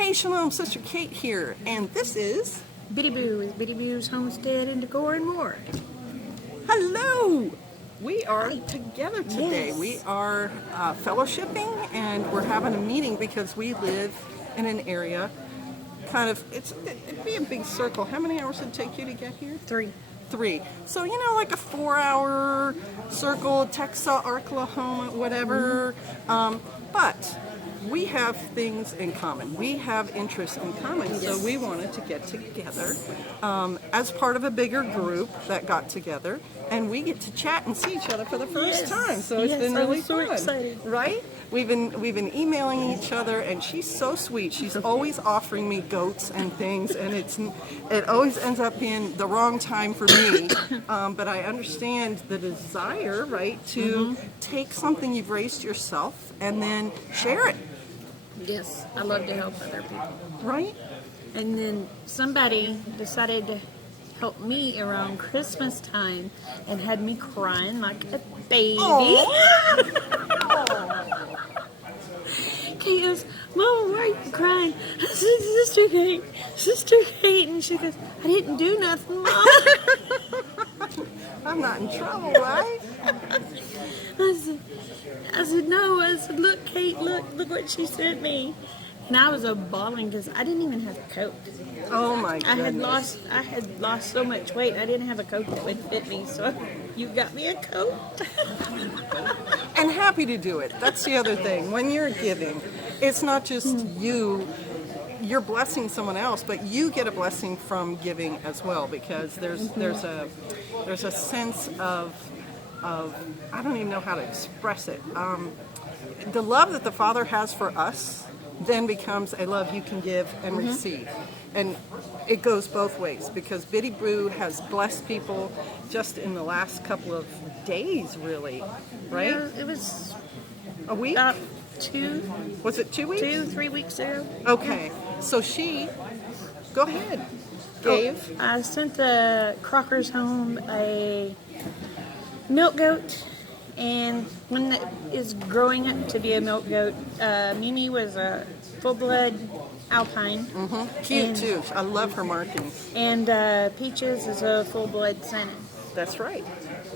Hey, Shalom, Sister Kate here, and this is Bitty Boo is Bitty Boo's Homestead and Decor and more. Hello! We are together today. Yes. We are fellowshipping, and we're having a meeting because we live in an area it'd be a big circle. How many hours did it take you to get here? 3. 3. So, like a 4-hour circle, Texas, Oklahoma, whatever. But we have things in common. We have interests in common. So we wanted to get together as part of a bigger group that got together. And we get to chat and see each other for the first time. So it's been really so fun. Excited. Right? We've been emailing each other, and she's so sweet. She's always offering me goats and things, and it always ends up being the wrong time for me. But I understand the desire, right, to take something you've raised yourself and then share it. Yes, I love to help other people. Right? And then somebody decided to help me around Christmas time and had me crying like a baby. Kate goes, Mama, why are you crying? I said, Sister Kate. And she goes, I didn't do nothing, Mom. I'm not in trouble, right? I said, no. I said, look, Kate, look what she sent me. And I was bawling because I didn't even have a coat. Oh my goodness. I had lost so much weight. I didn't have a coat that would fit me. So you got me a coat. And happy to do it. That's the other thing. When you're giving, it's not just you're blessing someone else, but you get a blessing from giving as well, because there's a sense of I don't even know how to express it. The love that the Father has for us then becomes a love you can give and receive. And it goes both ways, because Bitty Boo has blessed people just in the last couple of days, really, right? Yeah, it was a week? About 2. Was it 2 weeks? 2-3 weeks ago. Okay. So she, go ahead, gave. I sent the Crockers home a milk goat, and one that is growing up to be a milk goat. Mimi was a full-blood Alpine. Cute too. I love her markings. And Peaches is a full-blood Senate. That's right.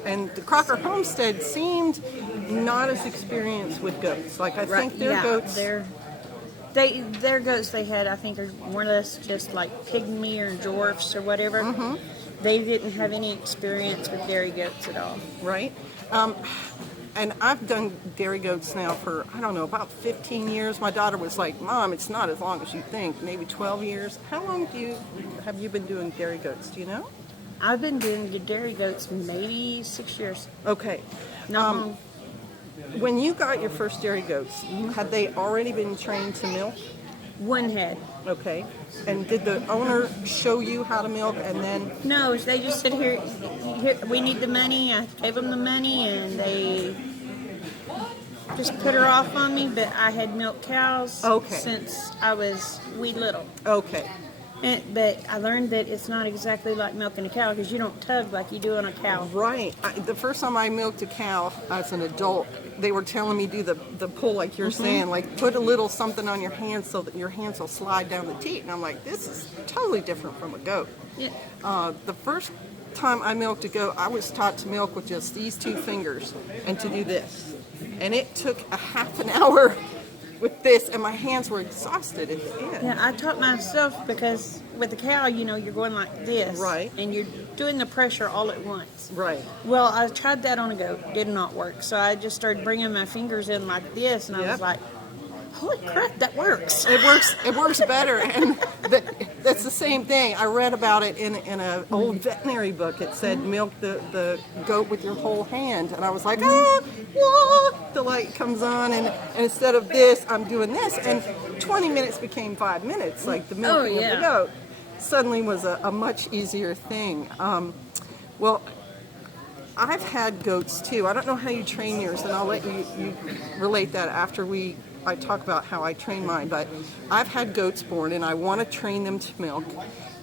And the Crocker Homestead seemed not as experienced with goats. Like I think their goats. Their goats they had, I think, are more or less just like pygmy or dwarfs or whatever. They didn't have any experience with dairy goats at all. Right. And I've done dairy goats now for, I don't know, about 15 years. My daughter was like, Mom, it's not as long as you think, maybe 12 years. How long have you been doing dairy goats? Do you know? I've been doing the dairy goats maybe 6 years. Okay. Not long. When you got your first dairy goats, had they already been trained to milk? One head. Okay. And did the owner show you how to milk and then? No, they just said, here, we need the money. I gave them the money, and they just put her off on me. But I had milked cows since I was wee little. Okay. But I learned that it's not exactly like milking a cow, because you don't tug like you do on a cow. Right. The first time I milked a cow as an adult, they were telling me do the pull like you're saying, like put a little something on your hands so that your hands will slide down the teat. And I'm like, this is totally different from a goat. Yeah. The first time I milked a goat, I was taught to milk with just these 2 fingers and to do this. And it took a half an hour with this, and my hands were exhausted at the end. Yeah, I taught myself, because with the cow, you're going like this. Right. And you're doing the pressure all at once. Right. Well, I tried that on a goat. Did not work. So I just started bringing my fingers in like this, and I was like, holy crap, that works. It works better. And that's the same thing. I read about it in an old veterinary book. It said milk the goat with your whole hand. And I was like, the light comes on, and instead of this, I'm doing this. And 20 minutes became 5 minutes, like the milking of the goat. Suddenly was a much easier thing. Well, I've had goats too. I don't know how you train yours, and I'll let you relate that after I talk about how I train mine. But I've had goats born, and I want to train them to milk.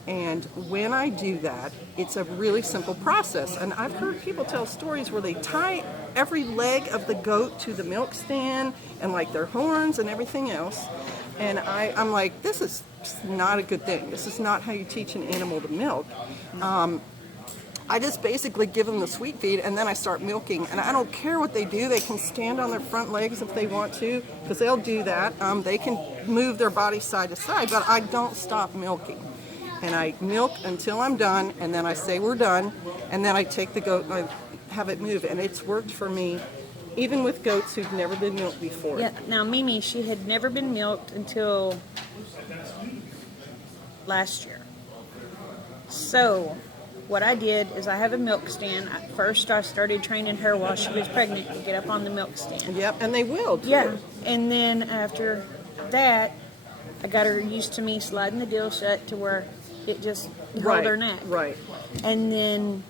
And when I do that, it's a really simple process. And I've heard people tell stories where they tie every leg of the goat to the milk stand, and like their horns and everything else. And I'm like, this is just not a good thing. This is not how you teach an animal to milk. I just basically give them the sweet feed, and then I start milking. And I don't care what they do. They can stand on their front legs if they want to, because they'll do that. They can move their body side to side, but I don't stop milking. And I milk until I'm done, and then I say we're done, and then I take the goat and I have it move. And it's worked for me, even with goats who've never been milked before. Yeah. Now Mimi, she had never been milked until last year. So what I did is I have a milk stand. At first, I started training her while she was pregnant to get up on the milk stand. Yep, and they will too. Yeah, and then after that, I got her used to me sliding the deal shut to where it just held her neck. Right. And then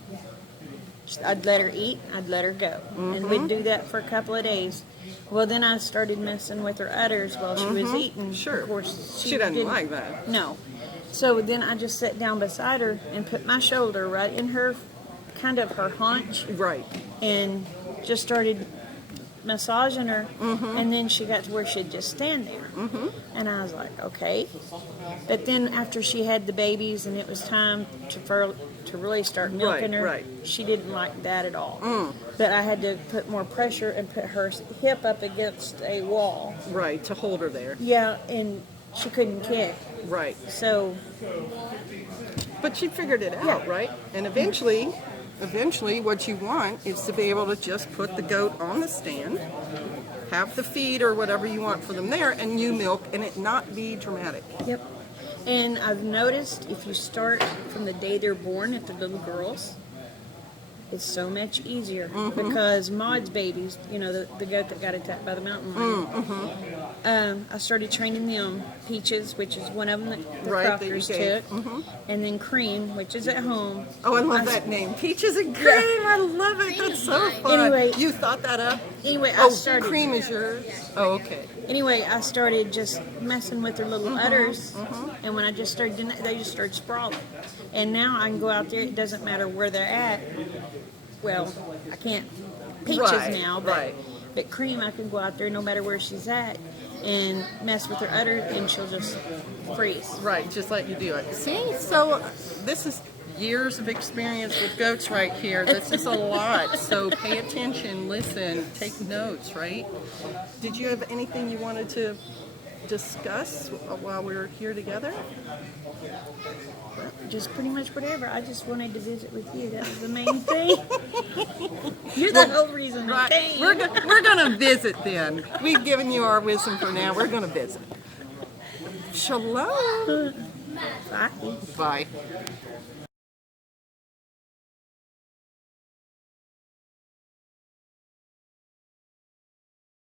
I'd let her eat, I'd let her go. And we'd do that for a couple of days. Well, then I started messing with her udders while she was eating. Sure. Of course, She doesn't like that. No. So then I just sat down beside her and put my shoulder right in her, kind of her haunch. Right. And just started massaging her. And then she got to where she'd just stand there. And I was like, okay. But then after she had the babies and it was time to really start milking her, she didn't like that at all. But I had to put more pressure and put her hip up against a wall. Right, to hold her there. Yeah, and she couldn't kick. Right. So, But she figured it out, Yeah. right? And eventually what you want is to be able to just put the goat on the stand, have the feed or whatever you want for them there, and you milk, and it not be dramatic. yep. And I've noticed if you start from the day they're born, if they're little girls, it's so much easier because Maud's babies, you know, the goat that got attacked by the mountain lion, I started training them. Peaches, which is one of them that the Crockers took, and then Cream, which is at home. Oh, I love that name. Peaches and Cream. I love it. That's so fun. Anyway. You thought that up? Anyway, I started. Cream is yours? Oh, okay. Anyway, I started just messing with their little udders, and when I just started doing that, they just started sprawling. And now I can go out there, it doesn't matter where they're at. Well, I can't Peaches now, but Cream, I can go out there no matter where she's at and mess with her udder, and she'll just freeze. Right, just let you do it. See, so this is years of experience with goats right here. This is a lot, so pay attention, listen, take notes, right? Did you have anything you wanted to discuss while we were here together? Just pretty much whatever. I just wanted to visit with you. That was the main thing. You're the whole reason I came. We're gonna visit then. We've given you our wisdom for now. We're gonna visit. Shalom. Bye. Bye.